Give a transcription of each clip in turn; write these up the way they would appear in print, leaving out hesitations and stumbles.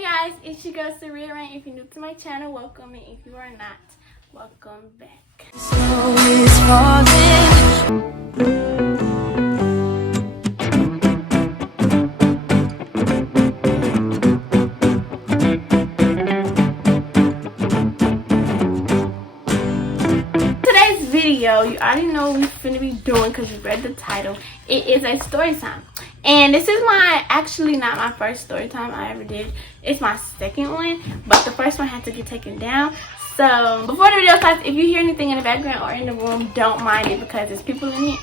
Hey guys, it's your girl Saria Raine. If you're new to my channel, welcome, and if you are not, welcome back. Today's video, you already know what we're finna be doing because you read the title. It is a story time. And this is actually not my first story time I ever did. It's my second one, but the first one had to get taken down. So before the video starts, if you hear anything in the background or in the room, don't mind it because there's people in here.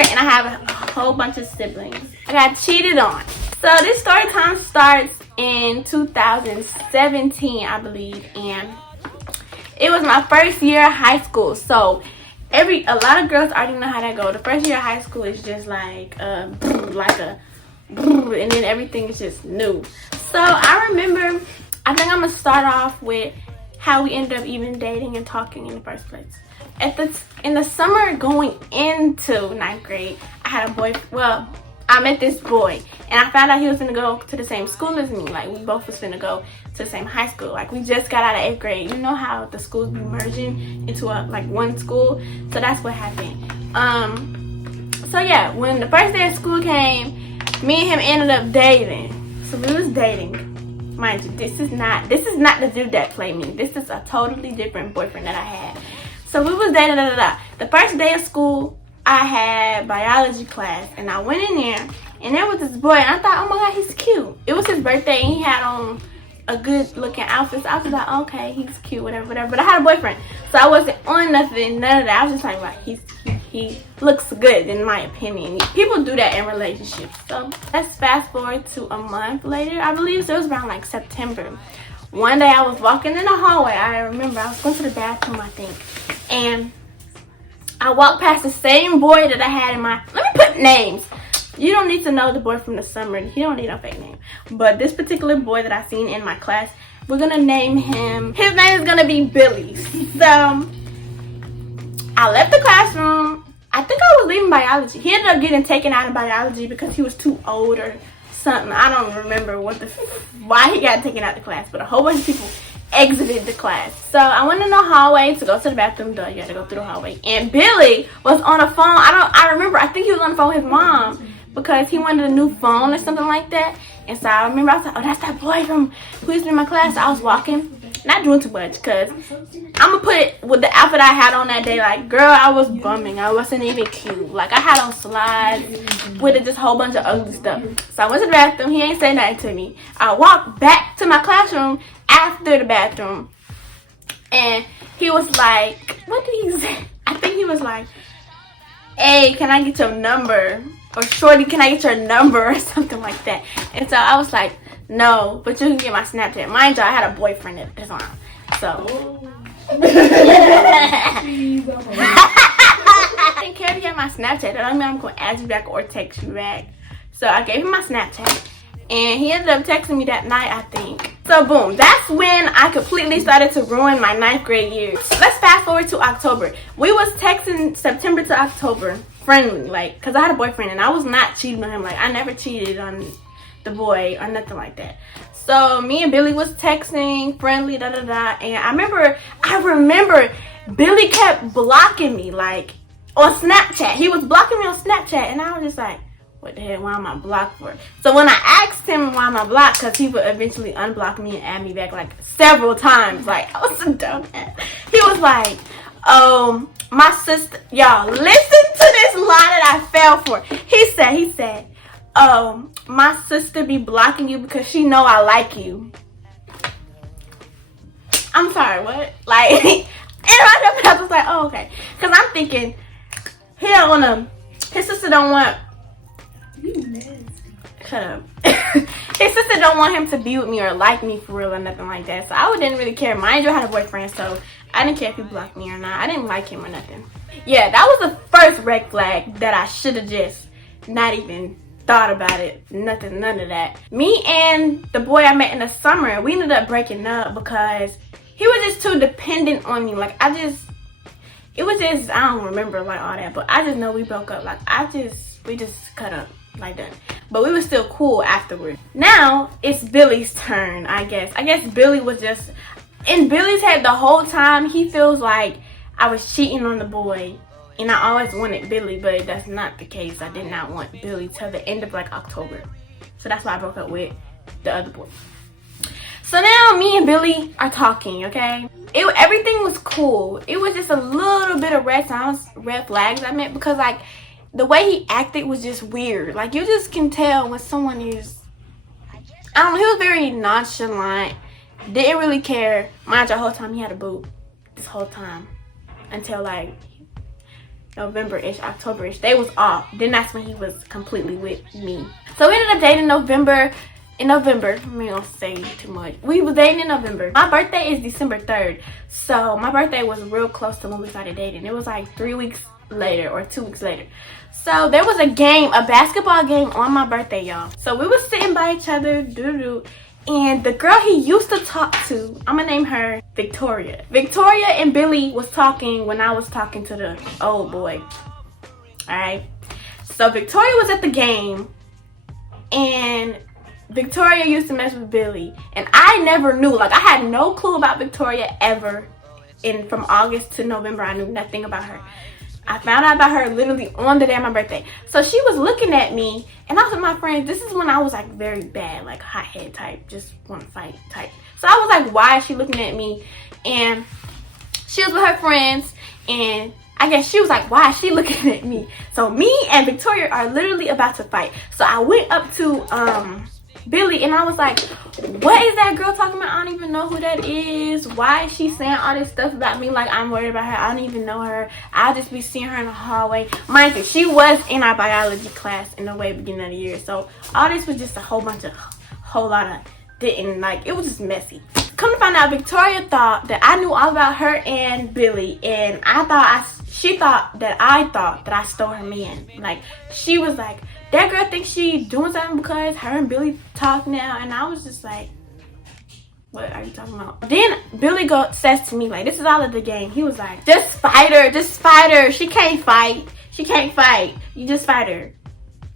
And I have a whole bunch of siblings. I got cheated on. So this story time starts in 2017, I believe, and it was my first year of high school. So a lot of girls already know how that go. The first year of high school is just like and then everything is just new. So I remember, I think I'm gonna start off with how we ended up even dating and talking in the first place. In the summer going into 9th grade, I had a boy. Well, I met this boy, and I found out he was gonna go to the same school as me. Like, we both was gonna go to the same high school. Like, we just got out of 8th grade. You know how the schools be merging into one school? So that's what happened. So yeah, when the first day of school came, me and him ended up dating. So we was dating. Mind you, this is not the dude that played me. This is a totally different boyfriend that I had. So we was dating. The first day of school, I had biology class, and I went in there, and there was this boy, and I thought, oh my god, he's cute. It was his birthday, and he had on a good looking outfit, so I was like, okay, he's cute, whatever. But I had a boyfriend, so I wasn't on none of that. I was just like, wow, he looks good in my opinion. People do that in relationships. So let's fast forward to a month later, I believe. So it was around like September. One day I was walking in the hallway. I remember I was going to the bathroom, I think, and I walked past the same boy that I had in my, let me put names. You don't need to know the boy from the summer. He don't need a fake name. But this particular boy that I seen in my class, we're gonna name him, his name is gonna be Billy. So I left the classroom. I think I was leaving biology. He ended up getting taken out of biology because he was too old or something. I don't remember why he got taken out of the class, but a whole bunch of people exited the class. So I went in the hallway to go to the bathroom. Duh, you had to go through the hallway. And Billy was on the phone. I think he was on the phone with his mom because he wanted a new phone or something like that. And so I remember I was like, oh, that's that boy from who used to be in my class. So I was walking, not doing too much, because I'm gonna put it with the outfit I had on that day. Like, girl, I was bumming. I wasn't even cute. Like, I had on slides with just a whole bunch of ugly stuff. So I went to the bathroom. He ain't say nothing to me. I walked back to my classroom after the bathroom, and he was like, what did he say? I think he was like, hey, can I get your number? Or shorty, can I get your number? Or something like that. And so I was like, no, but you can get my Snapchat. Mind you, I had a boyfriend at the time. So I didn't care if you had my Snapchat. That don't mean I'm going to add you back or text you back. So I gave him my Snapchat, and he ended up texting me that night, I think. So boom, that's when I completely started to ruin my 9th grade year. Let's fast forward to October. We was texting September to October, friendly, like, because I had a boyfriend, and I was not cheating on him. Like, I never cheated on the boy or nothing like that. So me and Billy was texting, friendly, and I remember Billy kept blocking me, like, on Snapchat. He was blocking me on Snapchat, and I was just like, what the hell, why am I blocked for? So when I asked him why am I blocked, because he would eventually unblock me and add me back like several times. Like, I was so dumb. He was like, my sister, y'all, listen to this lie that I fell for. He said, my sister be blocking you because she know I like you. I'm sorry, what? Like, and I was like, oh, okay. Because I'm thinking, his sister don't want, shut up. His sister don't want him to be with me or like me for real or nothing like that. So I didn't really care. Mind you, I had a boyfriend, so I didn't care if he blocked me or not. I didn't like him or nothing. Yeah, that was the first red flag that I should have just not even thought about it. Nothing, none of that. Me and the boy I met in the summer, we ended up breaking up because he was just too dependent on me. Like, it was just, I don't remember like all that, but I just know we broke up. Like, we just cut up like that. but we were still cool afterwards. Now it's Billy's turn, I guess. I guess Billy was just in Billy's head the whole time. He feels like I was cheating on the boy, and I always wanted Billy, but that's not the case. I did not want Billy till the end of like October, so that's why I broke up with the other boy. So now me and Billy are talking, okay? Everything was cool. It was just a little bit of red flags, I meant, because like the way he acted was just weird. Like you just can tell when someone is, I don't know, he was very nonchalant, didn't really care. Mind you, the whole time he had a boo, this whole time, until like November-ish, October-ish. They was off. Then that's when he was completely with me. So we ended up dating in November. I'm not gonna say too much. We was dating in November. My birthday is December 3rd. So my birthday was real close to when we started dating. It was like 3 weeks later or 2 weeks later. So there was a basketball game on my birthday, y'all. So we was sitting by each other, and the girl he used to talk to, I'm gonna name her Victoria. Victoria and Billy was talking when I was talking to the old boy. Alright. So Victoria was at the game, and Victoria used to mess with Billy, and I never knew. Like I had no clue about Victoria ever. And from August to November, I knew nothing about her. I found out about her literally on the day of my birthday. So she was looking at me, and I was with my friends. This is when I was like very bad, like hothead type, just want to fight type. So I was like, why is she looking at me? And she was with her friends, and I guess she was like, why is she looking at me? So me and Victoria are literally about to fight. So I went up to Billy, and I was like, what is that girl talking about? I don't even know who that is. Why is she saying all this stuff about me like I'm worried about her? I don't even know her. I'll just be seeing her in the hallway. Mind you, she was in our biology class in the way beginning of the year. So all this was just a whole lot of didn't like, it was just messy. Come to find out, Victoria thought that I knew all about her and Billy, and she thought that I stole her man. Like she was like, that girl thinks she doing something because her and Billy talk now. And I was just like, what are you talking about? Then Billy says to me, like, this is all of the game. He was like, just fight her. She can't fight. You just fight her.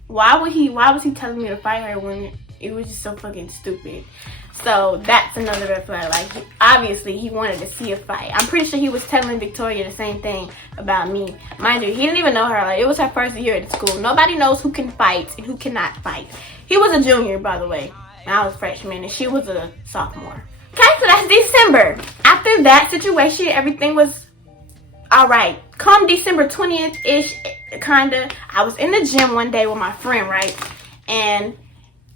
Why was he telling me to fight her when it was just so fucking stupid? So that's another red flag. Like, obviously he wanted to see a fight. I'm pretty sure he was telling Victoria the same thing about me. Mind you, he didn't even know her. Like, it was her first year at the school. Nobody knows who can fight and who cannot fight. He was a junior, by the way, and I was freshman, and she was a sophomore. Okay, so that's December. After that situation, everything was all right. Come December 20th-ish, kinda, I was in the gym one day with my friend, right? And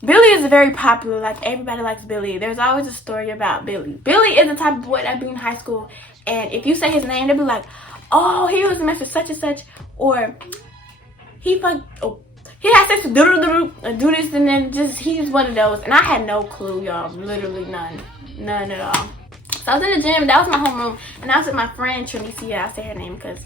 Billy is very popular. Like, everybody likes Billy. There's always a story about Billy. Billy is the type of boy that be in high school, and if you say his name, they'll be like, oh, he was a mess with such and such, or he had sex with do this, and then just, he's one of those. And I had no clue, y'all. Literally none at all. So I was in the gym. That was my homeroom, and I was with my friend Trinicia. I'll say her name because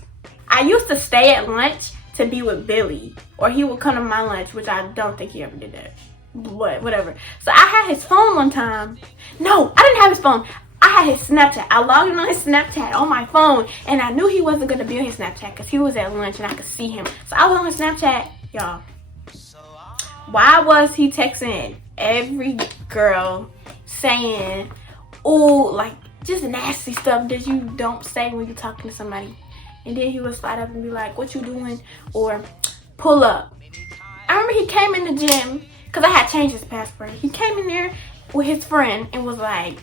I used to stay at lunch to be with Billy, or he would come to my lunch, which I don't think he ever did that. Whatever. So I had his phone one time. No, I didn't have his phone. I had his Snapchat. I logged in on his Snapchat on my phone, and I knew he wasn't going to be on his Snapchat because he was at lunch and I could see him. So I was on his Snapchat, y'all. Why was he texting every girl saying, oh, like just nasty stuff that you don't say when you're talking to somebody? And then he would slide up and be like, what you doing? Or pull up. I remember he came in the gym because I had changed his password. He came in there with his friend and was like,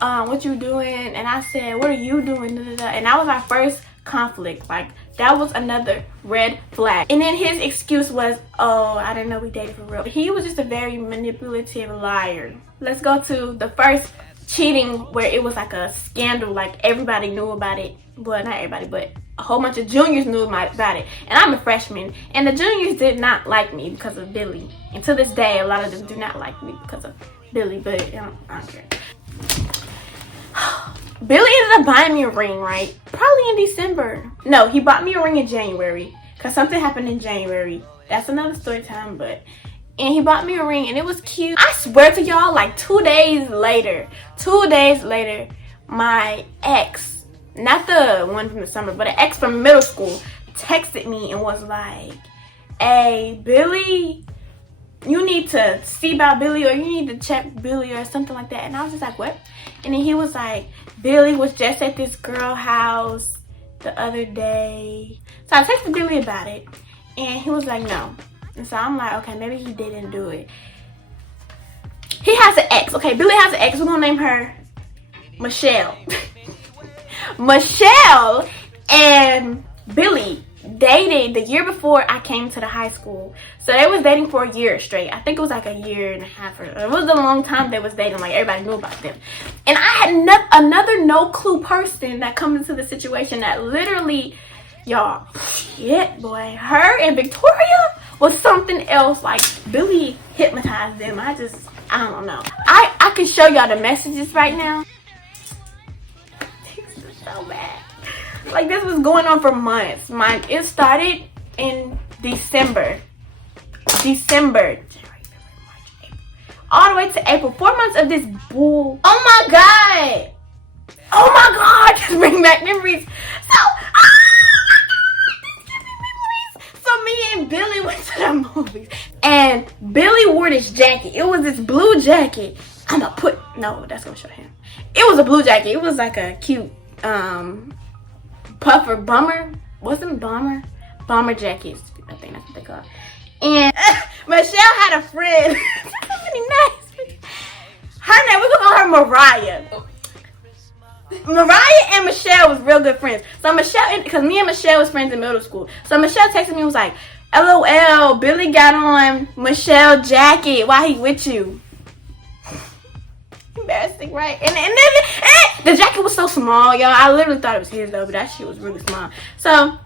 what you doing? And I said, what are you doing? And that was our first conflict. Like, that was another red flag. And then his excuse was, oh, I didn't know we dated for real. He was just a very manipulative liar. Let's go to the first cheating where it was like a scandal. Like, everybody knew about it. Well, not everybody, but a whole bunch of juniors knew about it. And I'm a freshman, and the juniors did not like me because of Billy. And to this day, a lot of them do not like me because of Billy, but I don't care. Billy ended up buying me a ring, right? Probably in December. No, he bought me a ring in January because something happened in January. That's another story time, and he bought me a ring, and it was cute. I swear to y'all, like 2 days later, my ex, not the one from the summer, but an ex from middle school, texted me and was like, hey, Billy you need to see about Billy, or you need to check Billy or something like that. And I was just like, what? And then he was like, Billy was just at this girl house the other day. So I texted Billy about it, and he was like, no. And so I'm like, okay, maybe he didn't do it. He has an ex. Okay, Billy has an ex. We're gonna name her Michelle. Michelle and Billy dated the year before I came to the high school. So they was dating for a year straight. I think it was like a year and a half. Or it was a long time they was dating. Like, everybody knew about them. And I had another no clue person that comes into the situation that literally, y'all, shit, boy. Her and Victoria was something else. Like, Billy hypnotized them. I don't know. I can show y'all the messages right now. This is so bad. Like, this was going on for months. It started in December. January, February, March, April. All the way to April. 4 months of this bull. Oh my God. Oh my God. Just bring back memories. So me and Billy went to the movies. And Billy wore this jacket. It was this blue jacket. No, that's gonna show him. It was a blue jacket. It was like a cute, puffer bomber. Wasn't bomber? Bomber jackets. I think that's what they call it. And Michelle had a friend. Really nice. Her name, we're gonna call her Mariah. Mariah and Michelle was real good friends. So Michelle, because me and Michelle was friends in middle school. So Michelle texted me and was like, LOL, Billy got on Michelle jacket. Why he with you? Embarrassing, right? And then the jacket was so small, y'all. I literally thought it was his though, but that shit was really small. So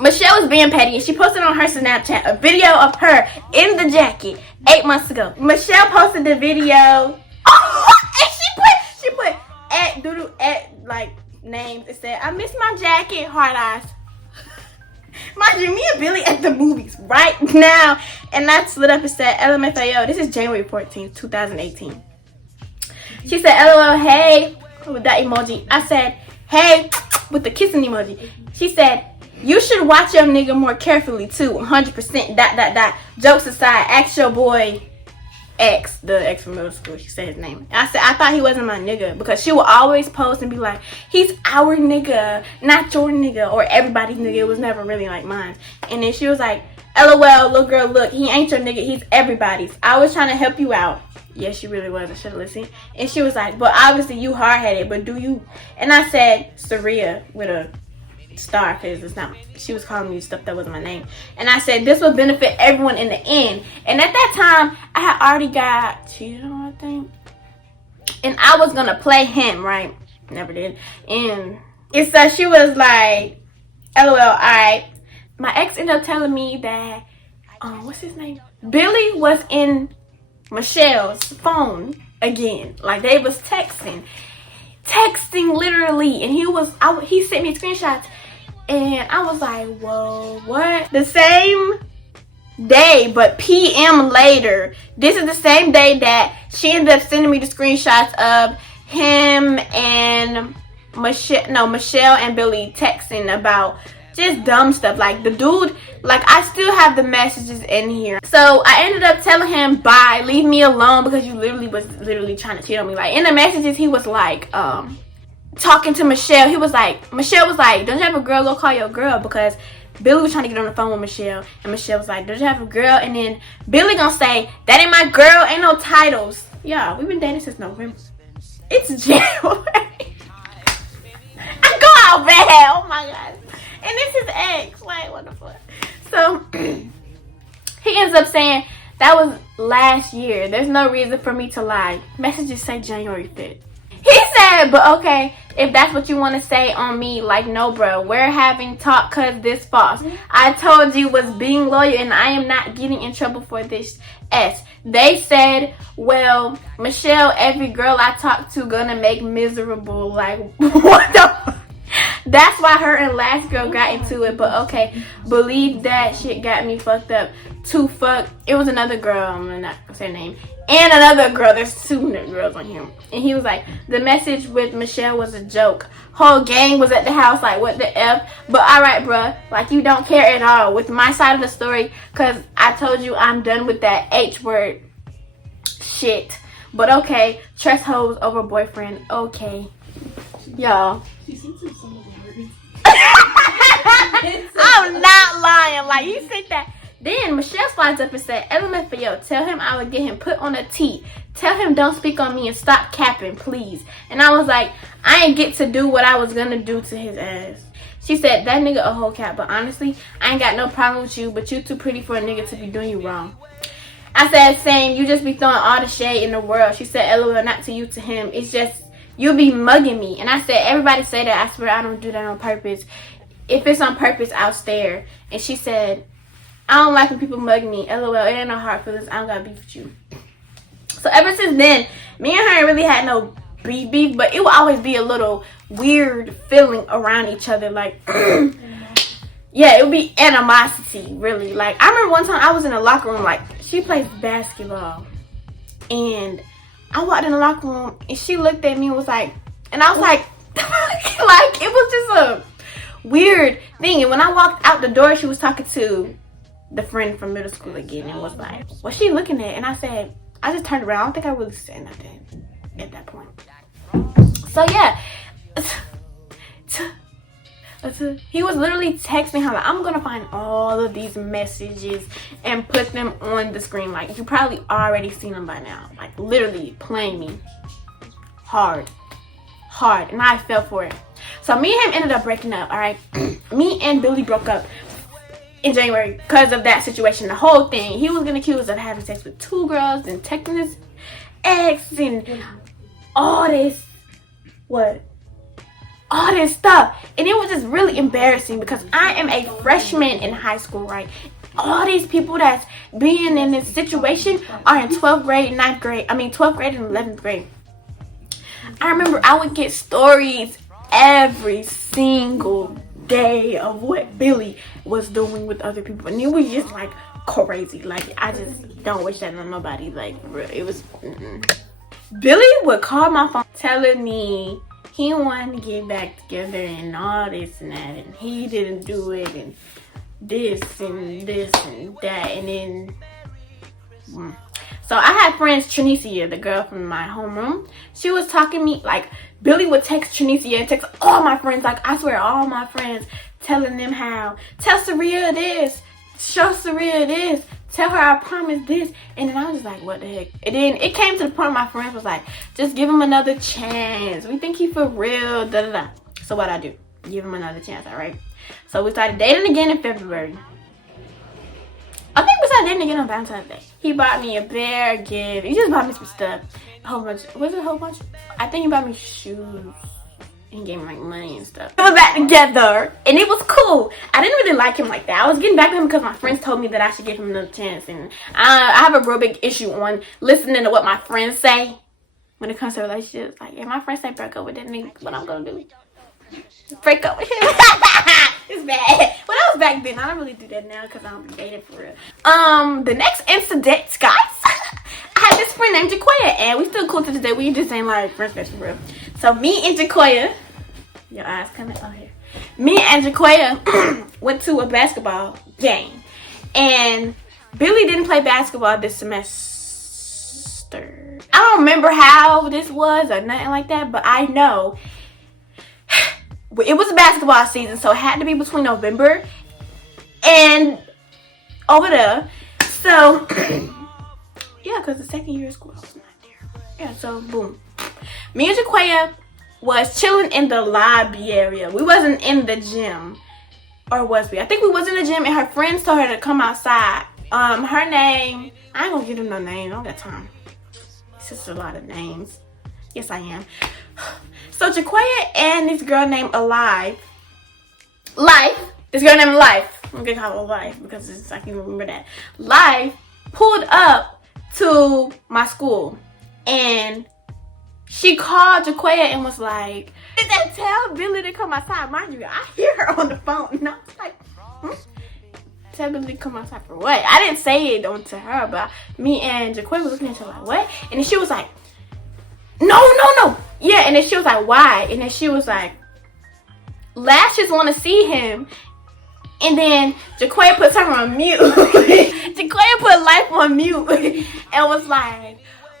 Michelle was being petty, and she posted on her Snapchat a video of her in the jacket 8 months ago. Michelle posted the video. Oh, and she put at like names. It said, I miss my jacket, heart eyes. Mind you, me and Billy at the movies right now, and I slid up and said, LMFAO. This is January 14th, 2018. She said, LOL, hey, with that emoji. I said, hey, with the kissing emoji. She said, you should watch your nigga more carefully too. 100%. ... Jokes aside, ask your boy X, the ex from middle school. She said his name. I said, I thought he wasn't my nigga, because she would always post and be like, he's our nigga, not your nigga, or everybody's nigga. It was never really like mine. And then she was like, LOL, little girl, look, he ain't your nigga, he's everybody's. I was trying to help you out. Yes, she really was. I should have listened. And she was like, but obviously you hard-headed, but do you? And I said, Saria, with a star, because it's not, she was calling me stuff that wasn't my name. And I said, this will benefit everyone in the end. And at that time, I had already got cheated on, I think. And I was going to play him, right? Never did. And so she was like, LOL, alright. My ex ended up telling me that, what's his name? Billy was in Michelle's phone again. Like, they was texting literally, and he sent me screenshots, and I was like, whoa, what? The same day, but PM later. This is the same day that she ended up sending me the screenshots of him and Michelle and Billy texting about just dumb stuff. Like, the dude, like, I still have the messages in here. So I ended up telling him, bye, leave me alone, because you was literally trying to cheat on me. Like, in the messages, he was like, talking to Michelle. Michelle was like, don't you have a girl? Go call your girl, because Billy was trying to get on the phone with Michelle, and Michelle was like, don't you have a girl? And then Billy gonna say, that ain't my girl, ain't no titles. Yeah, we've been dating since November. It's January. I go out bad. Oh my God. And this is ex. Like, what the fuck? So he ends up saying, that was last year. There's no reason for me to lie. Messages say January 5th. He said, but okay, if that's what you want to say on me, like, no, bro. We're having talk because this false. I told you was being loyal, and I am not getting in trouble for this S. They said, well, Michelle, every girl I talk to gonna make miserable. Like, what the fuck? That's why her and last girl got into it. But okay, believe that shit got me fucked up. It was another girl, I'm not gonna say her name, and another girl. There's 2 girls on here. And he was like, the message with Michelle was a joke. Whole gang was at the house, like, what the F? But alright, bruh, like, you don't care at all with my side of the story, because I told you I'm done with that H word shit. But okay, trust hoes over boyfriend. Okay, y'all. I'm not lying. Like, you said that. Then Michelle slides up and said, LMFAO, tell him I would get him put on a T. Tell him don't speak on me and stop capping, please. And I was like, I ain't get to do what I was gonna do to his ass. She said, that nigga a whole cap, but honestly, I ain't got no problem with you, but you too pretty for a nigga to be doing you wrong. I said, same, you just be throwing all the shade in the world. She said, LOL, not to you, to him. It's just, you be mugging me. And I said, everybody say that. I swear I don't do that on purpose. If it's on purpose, I'll stare. And she said, I don't like when people mug me. LOL, it ain't no hard feelings. I don't got beef with you. So ever since then, me and her ain't really had no beef, but it will always be a little weird feeling around each other. Like, yeah, it would be animosity, really. Like, I remember one time I was in the locker room, like, she plays basketball. And I walked in the locker room, and she looked at me and was like, and I was like, like, it was just a weird thing. And when I walked out the door, she was talking to the friend from middle school again and was like, what's she looking at? And I said, I just turned around. I don't think I really said nothing at that point. So yeah, he was literally texting her like, I'm gonna find all of these messages and put them on the screen. Like, you probably already seen them by now. Like, literally playing me hard, and I fell for it. So me and him ended up breaking up. All right, me and Billy broke up in January because of that situation. The whole thing, he was getting accused of having sex with 2 girls and texting his ex and all this stuff. And it was just really embarrassing because I am a freshman in high school, right? All these people that's being in this situation are in 12th grade, 9th grade. I mean 12th grade and 11th grade. I remember I would get stories every single day of what Billy was doing with other people, and it was just like crazy. Like, I just don't wish that on nobody. Like, it was Billy would call my phone telling me he wanted to get back together and all this and that, and he didn't do it, and this and this and that. And then so I had friends, Trinicia, the girl from my homeroom. She was talking to me, like, Billy would text Trinicia and text all my friends, like, I swear, all my friends, telling them how, tell Saria this, show Saria this, tell her I promise this. And then I was just like, what the heck? And then it came to the point my friends was like, just give him another chance. We think he for real, da da da. So what I do? Give him another chance, all right? So we started dating again in February. I think we started dating again on Valentine's Day. He bought me a bear gift. He just bought me some stuff. A whole bunch. Was it a whole bunch? I think he bought me shoes. And gave me like money and stuff. We were back together and it was cool. I didn't really like him like that. I was getting back to him because my friends told me that I should give him another chance. And I have a real big issue on listening to what my friends say when it comes to relationships. Like, if my friends say break up with that nigga, what I'm gonna do? Break up with him. It's bad. Well, that was back then. I don't really do that now because I don't be dating for real. The next incident, guys. I had this friend named Jaquia, and we still cool to this day. We just ain't like friends for real. So me and Jaquia, your eyes coming out here. Me and Jaquia went to a basketball game, and Billy didn't play basketball this semester. I don't remember how this was or nothing like that, but I know it was a basketball season, so it had to be between November and over there. So yeah, because the second year of school I was not there. Yeah, so boom. Me and Jaquia was chilling in the lobby area. We wasn't in the gym. Or was we? I think we was in the gym, and her friends told her to come outside. Her name, I ain't gonna give them no name. I don't got time. It's just a lot of names. Yes, I am. So Jaquia and this girl named this girl named Life. I'm gonna call her Life because I can remember that. Life pulled up to my school, and she called Jaquia and was like, did they tell Billy to come outside? Mind you, I hear her on the phone, and I was like, Tell Billy to come outside for what? I didn't say it to her, but me and Jaquay was looking at her like, what? And then she was like, no. Yeah, and then she was like, why? And then she was like, Lashes want to see him. And then Jaquay puts her on mute. Jaquay put Life on mute and was like,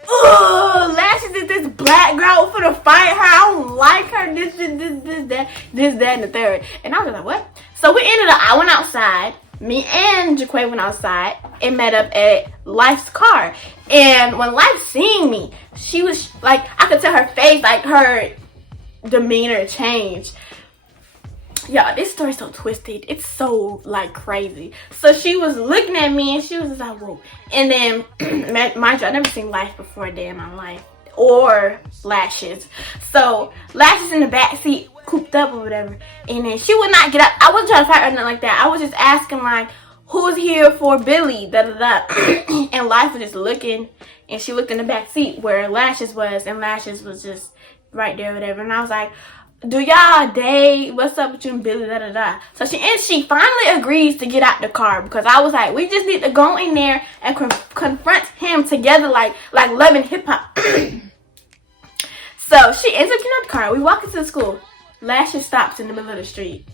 oh, Lashes is this black girl for to fight her. I don't like her. This, that, and the third. And I was like, what? So we ended up, I went outside. Me and Jaquay went outside and met up at Life's car. And when Life seen me, she was like, I could tell her face, like her demeanor changed. Y'all, this story's so twisted. It's so like crazy. So she was looking at me and she was just like, whoa. And then, mind you, I've never seen Life before a day in my life. Or Lashes. So Lashes in the back seat, cooped up or whatever. And then she would not get up. I wasn't trying to fight or nothing like that. I was just asking like, who's here for Billy? Da da da. And Life was just looking. And she looked in the back seat where Lashes was. And Lashes was just right there or whatever. And I was like, do y'all date? What's up with you and Billy? Da da da. So she finally agrees to get out the car because I was like, we just need to go in there and confront him together like Love and Hip Hop. So she ends up getting out the car. We walk into the school. Lashes stops in the middle of the street.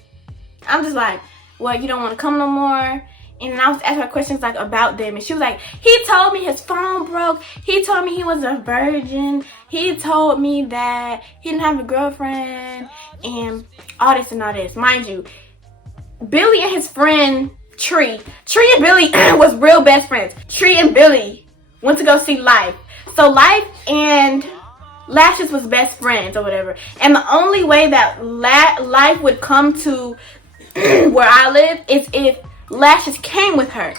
I'm just like, what? You don't want to come no more? And then I was asking her questions like about them, and she was like, he told me his phone broke. He told me he was a virgin. He told me that he didn't have a girlfriend and all this and all this. Mind you, Billy and his friend Tree and Billy was real best friends. Tree and Billy went to go see Life. So Life and Lashes was best friends or whatever. And the only way that Life would come to where I live is if Lashes came with her.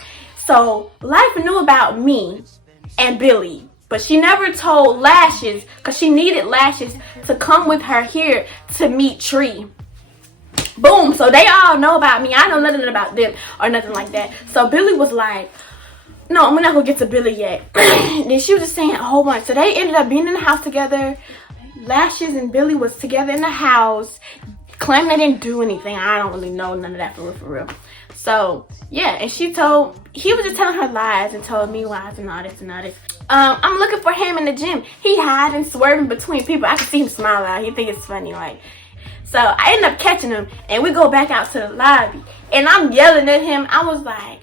So Life knew about me and Billy, but she never told Lashes because she needed Lashes to come with her here to meet Tree. Boom. So they all know about me. I know nothing about them or nothing like that. So Billy was like, no, we're not gonna get to Billy yet. Then she was just saying a whole bunch. So they ended up being in the house together. Lashes and Billy was together in the house, claiming they didn't do anything. I don't really know none of that for real. So yeah, and he was just telling her lies and told me lies and all this and all this. I'm looking for him in the gym. He hiding, swerving between people. I can see him smile out. He think it's funny, like. So I end up catching him, and we go back out to the lobby, and I'm yelling at him. I was like,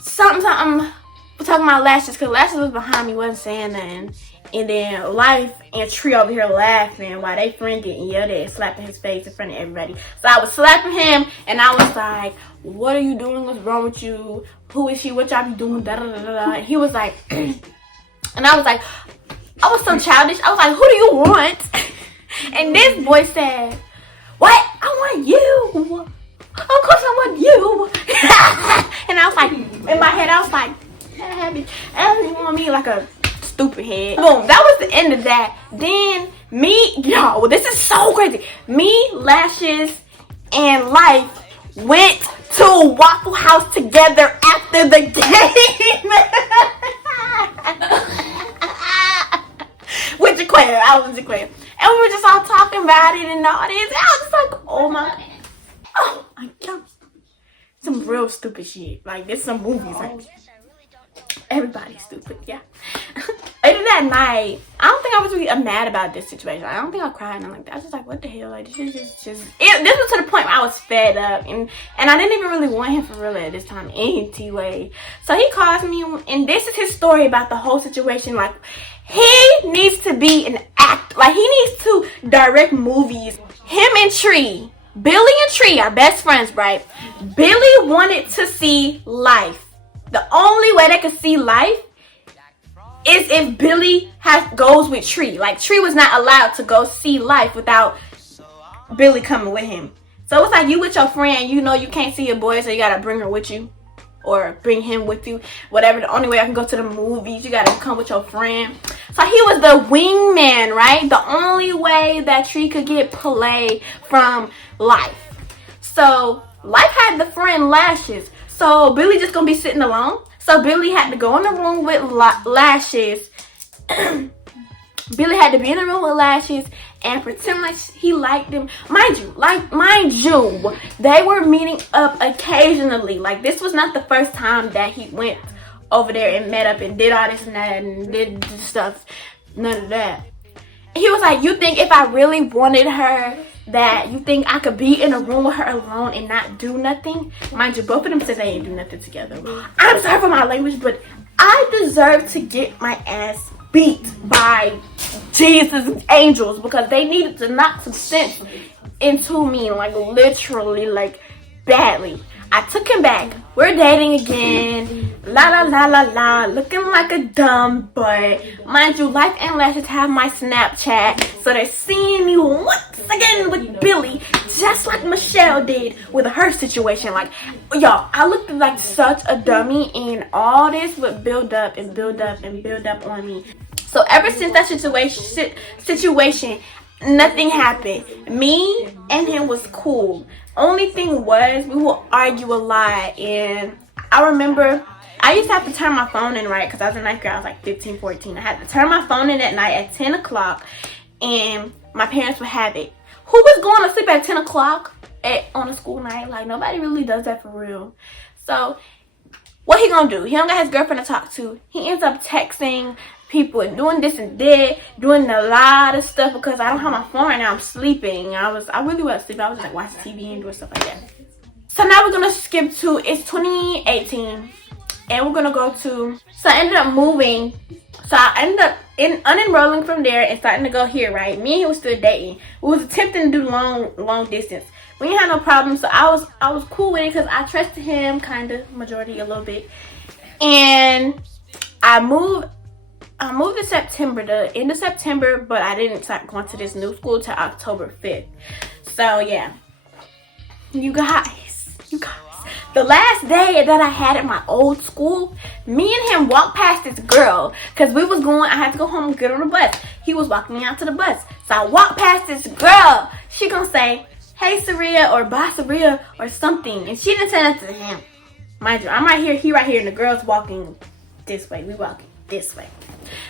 something. We're talking about Lashes, because Lashes was behind me, wasn't saying nothing. And then Life and Tree over here laughing while they friend getting yelled at and slapping his face in front of everybody. So I was slapping him, and I was like, what are you doing? What's wrong with you? Who is she? What y'all be doing? Da, da, da, da. And he was like, and I was like, I was so childish. I was like, who do you want? And this boy said, what? I want you. Of course I want you. And I was like, in my head, I was like, I don't want me like a stupid head. Boom, that was the end of that. Then me, y'all, this is so crazy. Me, Lashes, and Life went to Waffle House together after the game. With Jaquay, I was with Jaquay. And we were just all talking about it and all this. And I was just like, oh my God. Some real stupid shit. Like, there's some movies like everybody's stupid, yeah. Later that night, I don't think I was really mad about this situation. I don't think I cried and like that. I was just like, what the hell? Like, this is just this was to the point where I was fed up, and I didn't even really want him for real at this time anyway. So he calls me, and this is his story about the whole situation. Like, he needs to be an actor. Like, he needs to direct movies. Him and Tree, Billy and Tree are best friends, right? Billy wanted to see Life. The only way they could see Life is if Billy goes with Tree. Like, Tree was not allowed to go see Life without Billy coming with him. So it's like, you with your friend, you know you can't see your boy, so you gotta bring her with you. Or bring him with you. Whatever, the only way I can go to the movies, you gotta come with your friend. So he was the wingman, right? The only way that Tree could get play from Life. So Life had the friend Lashes. So Billy just gonna be sitting alone. So Billy had to go in the room with Lashes. Billy had to be in the room with Lashes and pretend like he liked them. Mind you, they were meeting up occasionally. Like, this was not the first time that he went over there and met up and did all this and that and did this stuff. None of that. He was like, you think if I really wanted her, that you think I could be in a room with her alone and not do nothing? Mind you, both of them said they ain't do nothing together. I'm sorry for my language, but I deserve to get my ass beat by Jesus' angels because they needed to knock some sense into me, like literally, like badly. I took him back. We're dating again. La la la la la. Looking like a dumb butt. Mind you, Life and Lashes have my Snapchat. So they're seeing me once again with Billy. Just like Michelle did with her situation. Like, y'all, I looked like such a dummy. And all this would build up and build up and build up on me. So ever since that situation, nothing happened. Me and him was cool. Only thing was, we would argue a lot. And I remember I used to have to turn my phone in, right? Because I was in 9th grade. I was like 15, 14. I had to turn my phone in at night at 10 o'clock. And my parents would have it. Who was going to sleep at 10 o'clock on a school night? Like, nobody really does that for real. So what he gonna do? He don't got his girlfriend to talk to. He ends up texting people and doing this and that, doing a lot of stuff because I don't have my phone right now. I'm sleeping. I really wasn't sleeping. I was just like watching TV and doing stuff like that. So now we're gonna skip to, it's 2018 and we're gonna go to, so I ended up moving. So I ended up unenrolling from there and starting to go here, right? Me and he was still dating. We was attempting to do long distance. We didn't have no problem, so I was cool with it because I trusted him, kind of, majority, a little bit. And I moved in September, the end of September, but I didn't start going to this new school till October 5th. So yeah, you guys, the last day that I had at my old school, me and him walked past this girl because I had to go home and get on the bus. He was walking me out to the bus. So I walked past this girl. She gonna say, hey Saria, or bye Saria, or something. And she didn't say that to him. Mind you, I'm right here, he right here, and the girl's walking this way. We walking this way.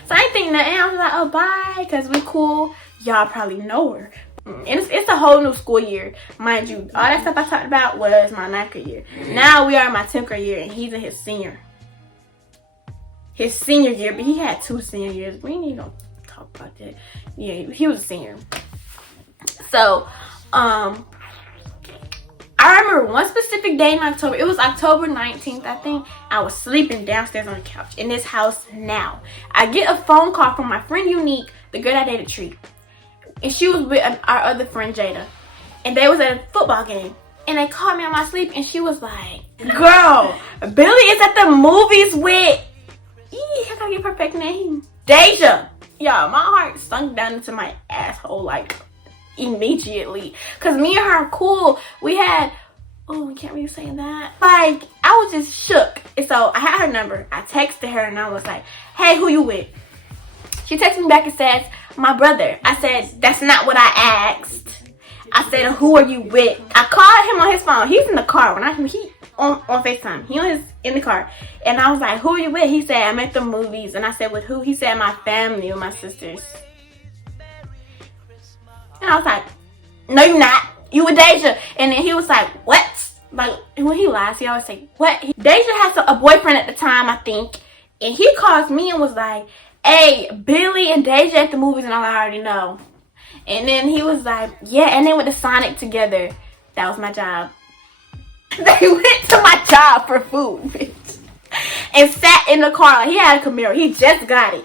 So I ain't think nothing. I was like, oh, bye, because we cool. Y'all probably know her. And it's a whole new school year. Mind you, all that stuff I talked about was my 9th grade year. Now we are in my 10th grade year, and he's in his senior year, but he had 2 senior years. We ain't even gonna talk about that. Yeah, he was a senior. So, I remember one specific day in October. It was October 19th, I think. I was sleeping downstairs on the couch in this house now. I get a phone call from my friend Unique, the girl that dated Tree. And she was with our other friend Jada. And they was at a football game. And they called me on my sleep and she was like, girl, Billy is at the movies with, I gotta get her perfect name, Deja. Y'all, my heart sunk down into my asshole like immediately, because me and her are cool. We had, we can't really say that, like, I was just shook. And so I had her number. I texted her and I was like, hey, who you with? She texted me back and says, my brother. I said, that's not what I asked. I said, who are you with? I called him on his phone. He's in the car when he on FaceTime. He in the car. And I was like, who are you with? He said, I'm at the movies. And I said, with who? He said, my family, with my sisters. And I was like, no, you're not. You with Deja. And then he was like, what? Like, when he lies, he always say, what? Deja has a boyfriend at the time, I think. And he calls me and was like, hey, Billy and Deja at the movies. And I already know. And then he was like, yeah. And they went to Sonic together. That was my job. They went to my job for food, bitch. And sat in the car. Like, he had a Camaro. He just got it.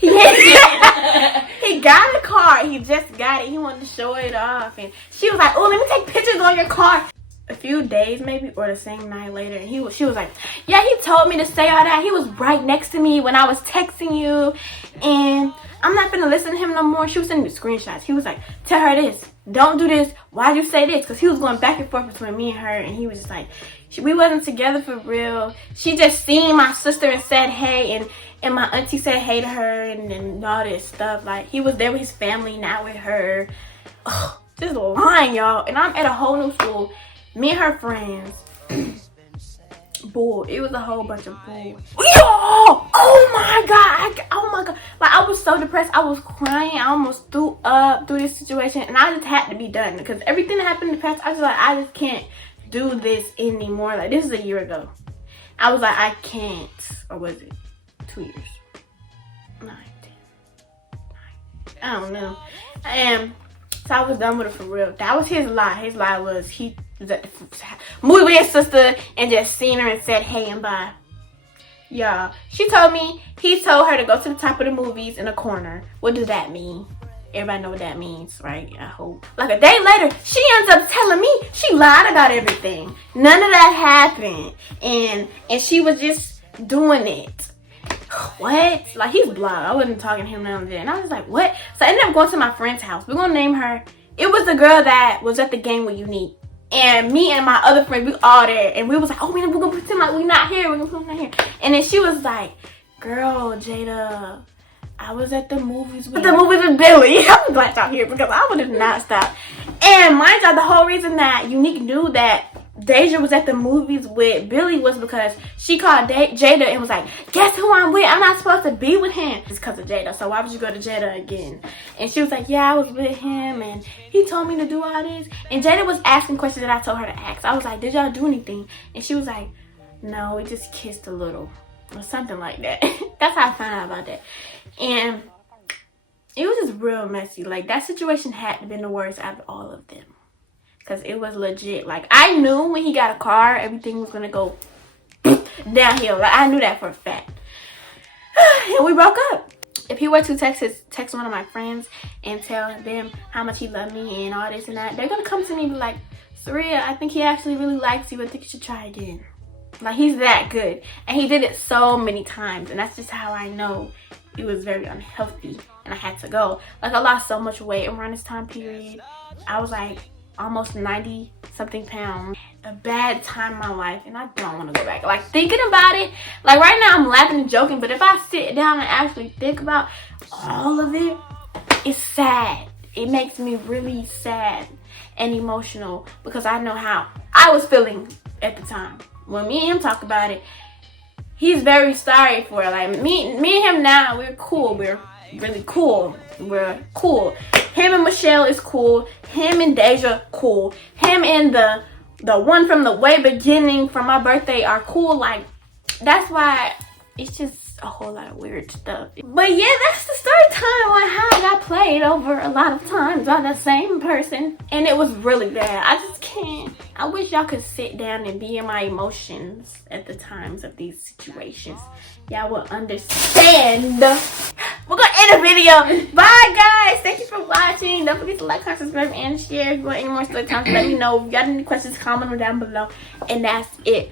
He got a car. He just got it. He wanted to show it off. And she was like, oh, let me take pictures on your car. A few days maybe, or the same night later, and she was like, yeah, he told me to say all that. He was right next to me when I was texting you, and I'm not gonna listen to him no more. She was sending me screenshots. He was like, tell her this, don't do this, why'd you say this? Because he was going back and forth between me and her, and he was just like, we wasn't together for real. She just seen my sister and said hey, and my auntie said hey to her, and all this stuff. Like, he was there with his family, not with her. Ugh, just lying, y'all. And I'm at a whole new school. Me and her friends, bull. It was a whole bunch of bull. Yo! Oh my god! Oh my god! Like, I was so depressed. I was crying. I almost threw up through this situation, and I just had to be done because everything that happened in the past, I was like, I just can't do this anymore. Like, this is a year ago. I was like, I can't. Or was it 2 years? 9, 10, 9. I don't know. So I was done with it for real. That was his lie. His lie was he was at the movie with his sister and just seen her and said hey and bye. Y'all, she told me he told her to go to the top of the movies in a corner. What does that mean? Everybody know what that means, right? I hope. Like a day later, she ends up telling me she lied about everything. None of that happened. And she was just doing it. What? Like, he's blind. I wasn't talking to him none of that. And I was like, what? So I ended up going to my friend's house. We're gonna name her. It was the girl that was at the game with Unique. And me and my other friend, we all there. And we was like, oh, we're gonna pretend like we're not here. We're gonna pretend we're not here. And then she was like, girl, Jada, I was at the movies with Billy. I'm glad y'all here because I would have not stopped. And mind y'all, the whole reason that Unique knew that Deja was at the movies with Billy was because she called Jada and was like, guess who I'm with? I'm not supposed to be with him. It's because of Jada. So why would you go to Jada again? And she was like, yeah, I was with him and he told me to do all this. And Jada was asking questions that I told her to ask. I was like, did y'all do anything? And she was like, no, we just kissed a little. Or something like that. That's how I found out about that. And it was just real messy. Like, that situation had to have been the worst out of all of them. Because it was legit. Like, I knew when he got a car, everything was going to go downhill. Like, I knew that for a fact. And we broke up. If he were to text one of my friends and tell them how much he loved me and all this and that, they're going to come to me and be like, Saria, I think he actually really likes you. I think you should try again. Like, he's that good. And he did it so many times. And that's just how I know it was very unhealthy. And I had to go. Like, I lost so much weight around this time period. I was like almost 90 something pounds. A bad time in my life. And I don't want to go back. Like, thinking about it. Like, right now I'm laughing and joking. But if I sit down and actually think about all of it, it's sad. It makes me really sad and emotional. Because I know how I was feeling at the time. When me and him talk about it, he's very sorry for it. Like, me and him now, we're cool. We're really cool. We're cool. Him and Michelle is cool. Him and Deja, cool. Him and the one from the way beginning from my birthday are cool. Like, that's why it's just a whole lot of weird stuff. But yeah, that's the story time on how I got played over a lot of times by the same person. And it was really bad. I just can't. I wish y'all could sit down and be in my emotions at the times of these situations. Y'all will understand. We're gonna end the video. Bye guys. Thank you for watching. Don't forget to like, comment, subscribe, and share. If you want any more story times, let me know. If you got any questions, comment them down below. And that's it.